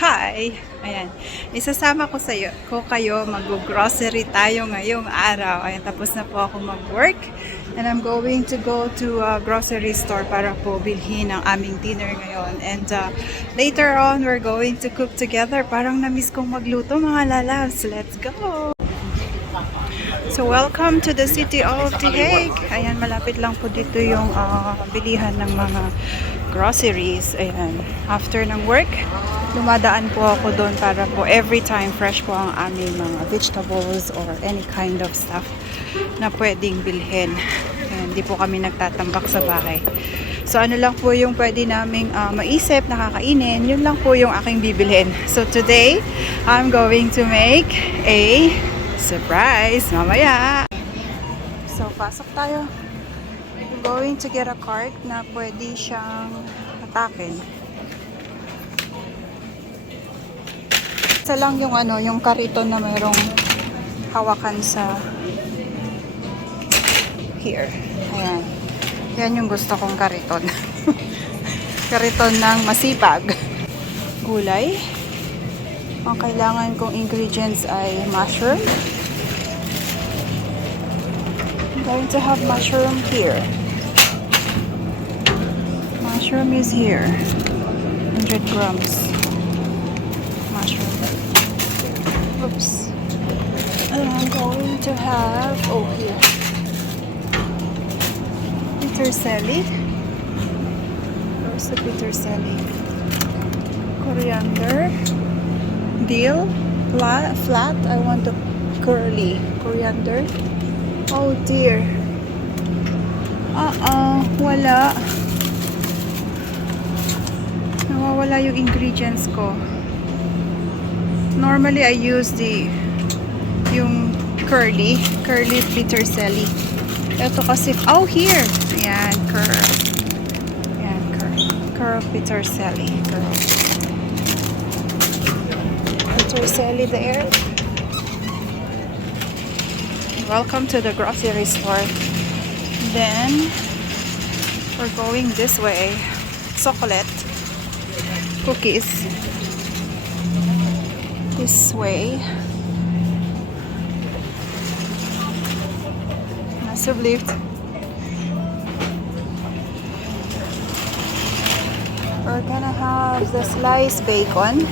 Hi! Ayan. Isasama ko kayo, mag-grocery tayo ngayong araw. Ayan, tapos na po ako mag-work. And I'm going to go to a grocery store para po bilhin ang aming dinner ngayon. And later on, we're going to cook together. Parang na-miss kong magluto mga lalabs. Let's go! So, welcome to the city of The Hague. Ayan, malapit lang po dito yung bilihan ng mga groceries. Ayan, after ng work, dumadaan po ako doon para po every time fresh po ang aming mga vegetables or any kind of stuff na pwedeng bilhin. Ayan, di po kami nagtatambak sa bahay. So, ano lang po yung pwede naming maisip, nakakainin, yun lang po yung aking bibilhin. So, today, I'm going to make a surprise mamaya. So, pasok tayo. I'm going to get a cart na pwede siyang atakin. Isa lang yung yung kariton na mayroong hawakan sa here. Ayan. Yan yung gusto kong kariton. Kariton ng masipag. Gulay. Ang kailangan kong ingredients ay mushroom. I'm going to have mushroom here. Mushroom is here. 100 grams. Mushroom. Oops. And I'm going to have, here. Peterselli. Where's the peterselli? Coriander. Dill, flat. I want the curly coriander. Oh dear. Wala. Nawawala yung ingredients ko. Normally I use yung curly peterselli. Ito kasi, here. Ayan, curl peterselli. Peterselli there. Welcome to the grocery store. Then we're going this way. Chocolate cookies this way. Massive lift. We're gonna have the sliced bacon.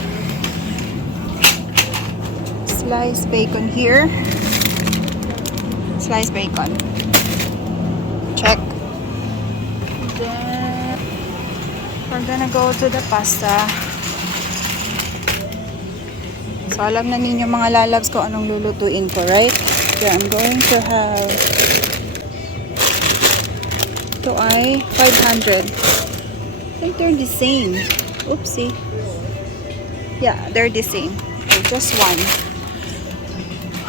Sliced bacon here. Sliced bacon. Check. Then we're gonna go to the pasta. So alam na ninyo mga lalabs ko anong lulutuin ko, right? So I'm going to have ito ay 500. I think they're the same. Oopsie. Yeah, they're the same. Okay, just one.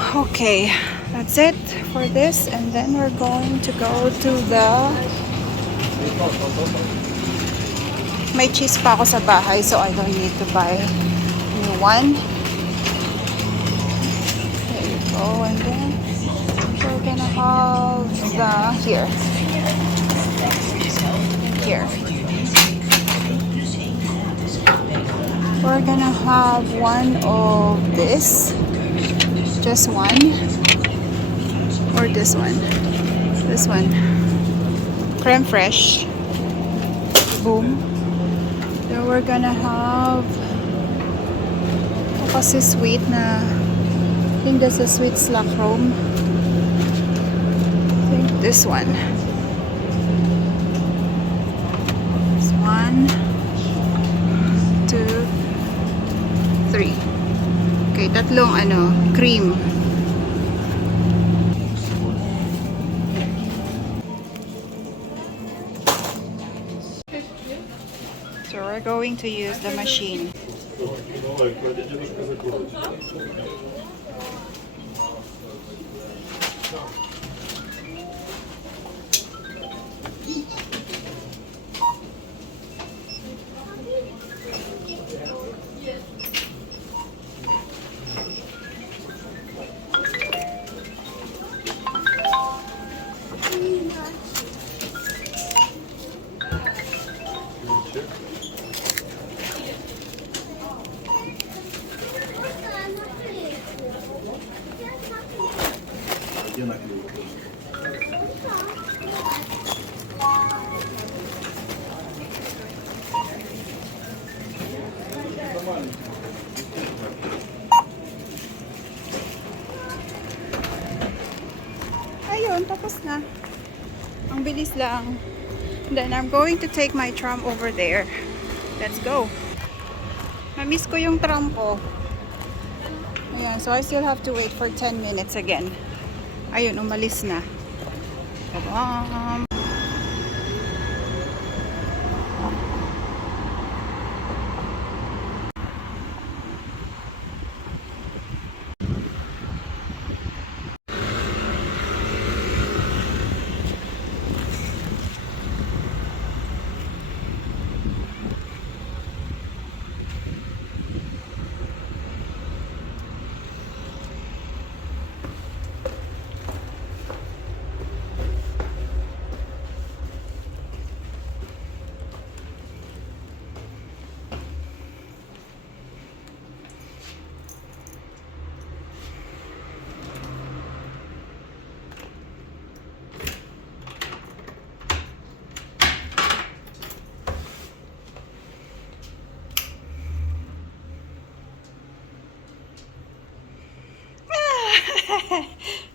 Okay, that's it for this, and then we're going to go to the may cheese pa ako sa bahay, so I don't need to buy new one. There you go, and then we're gonna have the here. We're gonna have one of this. Just one, or this one. Cream Fraiche. Boom. Then we're gonna have kasi sweet na, I think that's a sweet slackrome. I think this one. This 1, 2, 3. Okay, tatlong cream. So we're going to use the machine. Ayun, tapos na. Ang bilis lang. Then I'm going to take my tram over there. Let's go. Na-miss ko yung tram ko. Ayan, so I still have to wait for 10 minutes again. Ayun, umalis na. Tabam!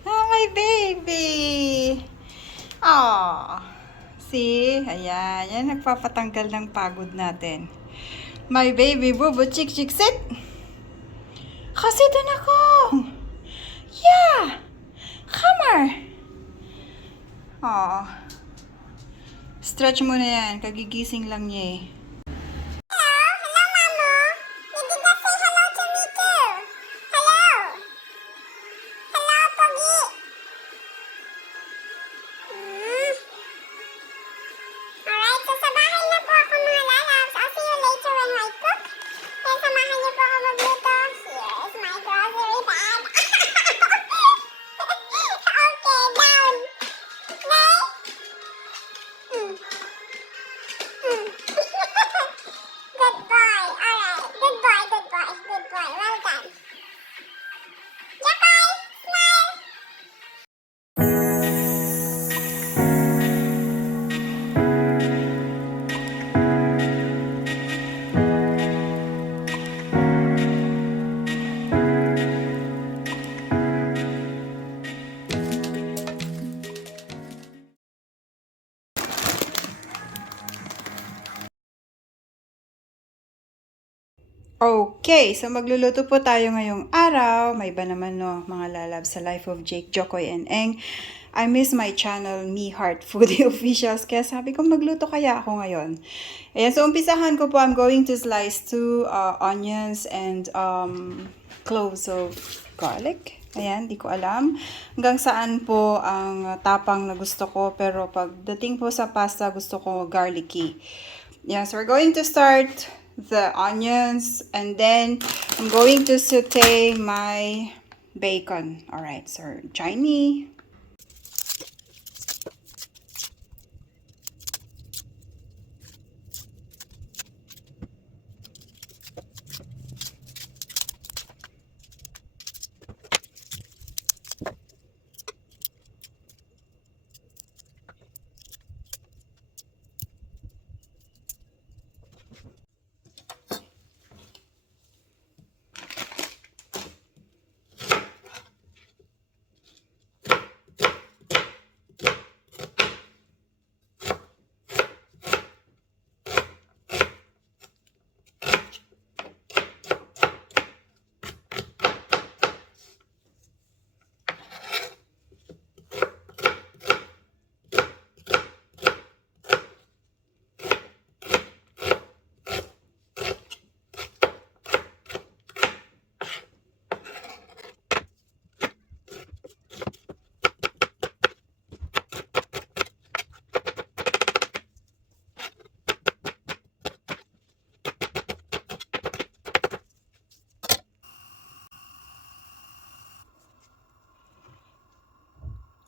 Oh, my baby! Oh, see? Ayan, yan nagpapatanggal ng pagod natin. My baby, bubo, chik, chik, sit! Kasi doon ako! Yeah! Come here! Oh. Stretch mo na yan, kagigising lang niya eh. Okay, so magluluto po tayo ngayong araw. May iba naman no, mga lalab sa life of Jake, Jokoy, and Eng. I miss my channel, Me Heart Foodie Officials. Kaya sabi ko, magluto kaya ako ngayon. Ayan, so umpisahan ko po, I'm going to slice 2 onions and cloves of garlic. Ayan, di ko alam hanggang saan po ang tapang na gusto ko. Pero pagdating po sa pasta, gusto ko garlicky. Yeah, so we're going to start the onions and then I'm going to saute my bacon. Alright, so join me.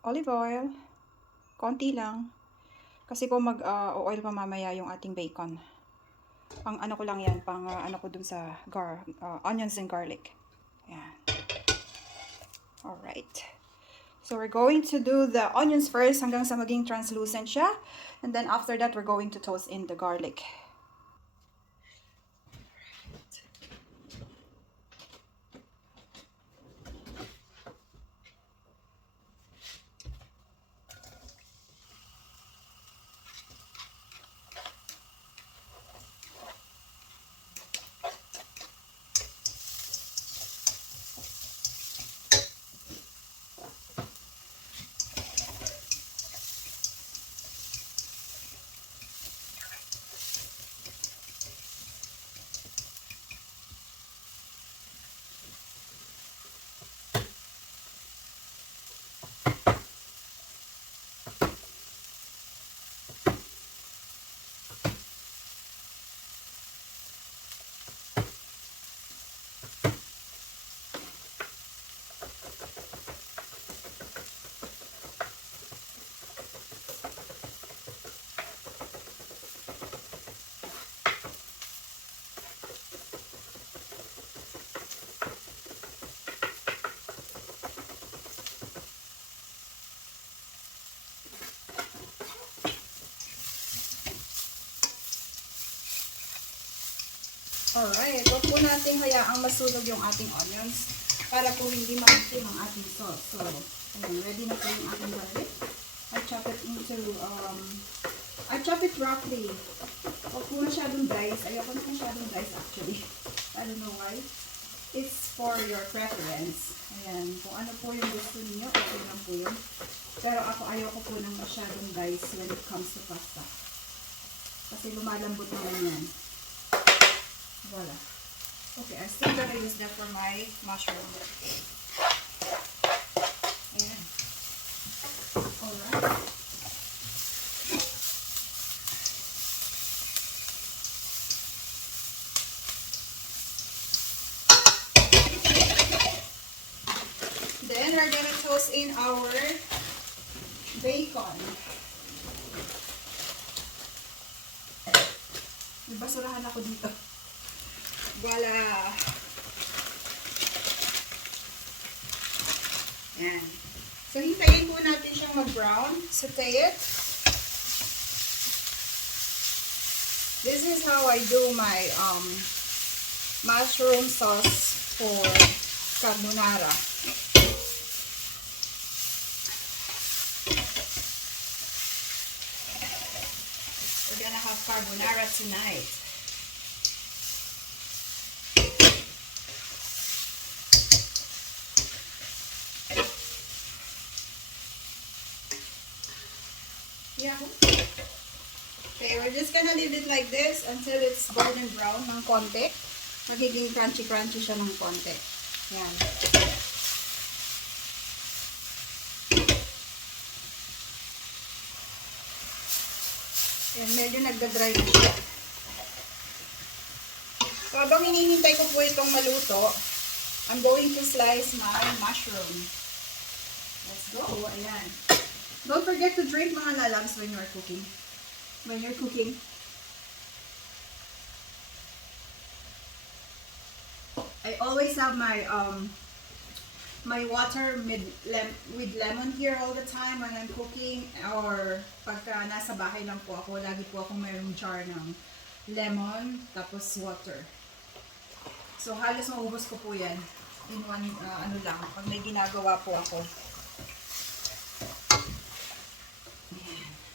Olive oil. Konti lang. Kasi po mag-oil pa mamaya yung ating bacon. Pang ano ko lang yan. Pang ano ko dun sa onions and garlic. Yan. Alright. So we're going to do the onions first hanggang sa maging translucent siya. And then after that, we're going to toast in the garlic. Alright, huwag po natin hayaang masunog yung ating onions para po hindi maasim ang ating sauce. So, ayun, ready na po yung ating garlic. I chop it I chop it roughly. Huwag po masyadong dice. Ayoko na masyadong dice actually. I don't know why. It's for your preference. Ayan, kung ano po yung gusto niyo, okay lang po yun. Pero ako ayoko po ng masyadong dice when it comes to pasta. Kasi lumalambot naman yan. Voila. Okay, I'm still gonna use that for my mushroom. Ayan. Alright. Then we're gonna toast in our bacon. May basurahan ako dito. Voila! Ayan. So, hintayin po natin siyang mag-brown. Saute it. This is how I do my mushroom sauce for carbonara. We're gonna have carbonara tonight. Yeah. Okay, we're just gonna leave it like this until it's golden brown ng konti. Magiging crunchy-crunchy siya ng konti. Yan. Yan, medyo nagda-dry na siya. So, habang hinihintay ko po itong maluto, I'm going to slice my mushroom. Let's go. Ayan. Don't forget to drink mga lalabs when you're cooking. When you're cooking. I always have my my water with lemon here all the time when I'm cooking, or pagka nasa bahay lang po ako, lagi po akong mayroong jar ng lemon tapos water. So halos maubos ko po yan in one ano lang pag may ginagawa po ako.